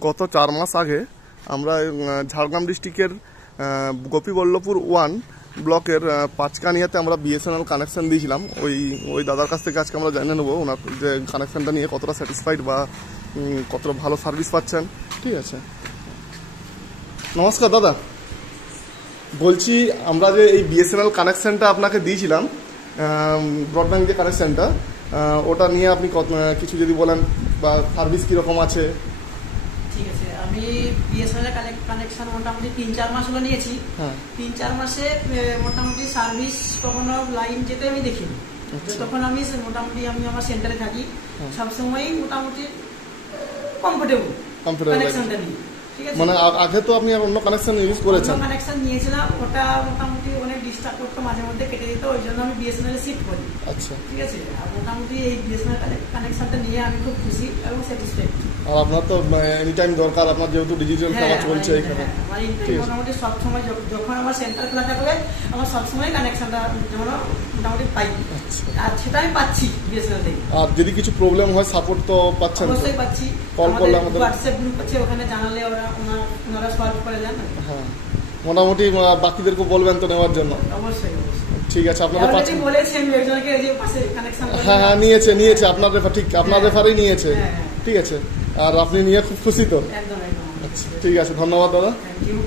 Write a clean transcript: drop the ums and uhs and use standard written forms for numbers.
গত 4 মাস আগে আমরা ঝাড়গ্রাম ডিস্ট্রিক্টের গোপীবল্লভপুর 1 ব্লকের পাঁচকানিয়াতে আমরা বিএসএনএল কানেকশন দিয়েছিলাম। ওই দাদার কাছ থেকে আজকে আমরা জেনে নেবো ওনার যে কানেকশনটা নিয়ে কতটা স্যাটিসফাইড বা কতটা ভালো সার্ভিস পাচ্ছেন। ঠিক আছে, নমস্কার দাদা। বলছি আমরা যে এই বিএসএনএল কানেকশনটা আপনাকে দিয়েছিলাম, ব্রডব্যান্ড যে কানেকশনটা, ওটা নিয়ে আপনি কিছু যদি বলেন বা সার্ভিস কীরকম আছে। ঠিক আছে, আমি বিএসএনএল কানেকশন মোটামুটি 3-4 মাস হলো নিয়েছি। 3-4 মাসে মোটামুটি সার্ভিস কখনো লাইন যেতে আমি দেখিনি। তখন আমি মোটামুটি আমার সেন্টারে থাকি, সবসময়ই মোটামুটি কমফোর্টেবল কানেকশনটা নিই। ঠিক আছে, মানে আগে তো আপনি অন্য কানেকশন ইউজ করেছেন? কানেকশন নিয়েছিলাম, ওটা মোটামুটি অনেক ডিস্টার্ব করতো, মাঝে মধ্যে কেটে দিত, ওই জন্য আমি বিএসএনএল শিফট করি। আচ্ছা, ঠিক আছে, আর মোটামুটি এই বিএসএনএল কানেকশনটা নিয়ে আমি খুব খুশি এবং স্যাটিসফাইড। আর আপনার তো এনি টাইম দরকার, আপনার যেহেতু ডিজিটাল কাজ চলছে এখানে। মোটামুটি সবসময় যখন আমার সেন্টার খোলা থাকবে আমার সবসময় কানেকশনটা যেমন মোটামুটি পাই, আর সেটা আমি পাচ্ছি বিএসএনএল থেকে। আর যদি কিছু প্রবলেম হয় সাপোর্ট তো পাচ্ছেন? অবশ্যই পাচ্ছি, কল করলে আমাদের হোয়াটসঅ্যাপ গ্রুপ আছে, ওখানে জানালে ওনারা সলভ করে দেন। হ্যাঁ, মোটামুটি বাকিদেরকে বলবেন তো নেওয়ার জন্য? অবশ্যই অবশ্যই। ঠিক আছে, আপনাদের পাচ্ছেন? বলেছি আমি একজনকে যে পাশে কানেকশন। হ্যাঁ, নিয়েছে আপনার রেফার, ঠিক আপনার রেফারেই নিয়েছে। ঠিক আছে, আর আপনি নিয়ে খুব খুশি তো? একদম একদম। আচ্ছা, ঠিক আছে, ধন্যবাদ দাদা। Thank you.